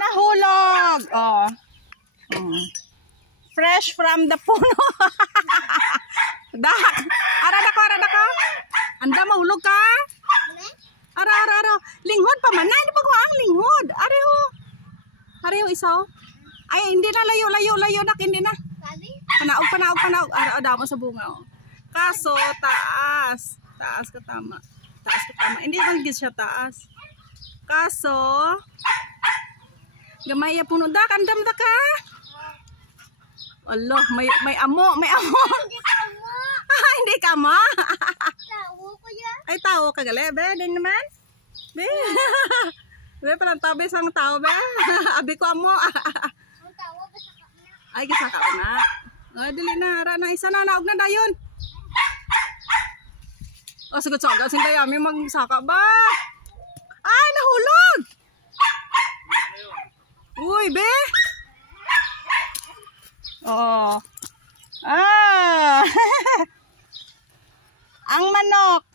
nahulog. Oh. Fresh from the puno. Dak. Arada ko. Anda mahulog ka? Ara. Linghod pa man. Hindi pa ko ang linghod. Areho isaw. Ay, hindi na layo nak, hindi na. Panaog. Ara mo sa bunga. Oh. Kaso, taas. Taas ka tama. Hindi man gid siya taas. Kaso, gamay ya puno da, kandam da ka. Allah, may amo. Hindi ka mo. Tawo ko yan. Ay, tao ka gali, be, din naman. Be. Be, parang tabi sang tao, be. Abi ko amo. Ang tawo ba sa kapna? Ay, kisaka ka na. Ay, dili na, ra na isa na, naog na dayon. O, sagot-sagot, sinday ami magsaka ba? Ay, nahulog! Uy, be! Oo. Ang manok!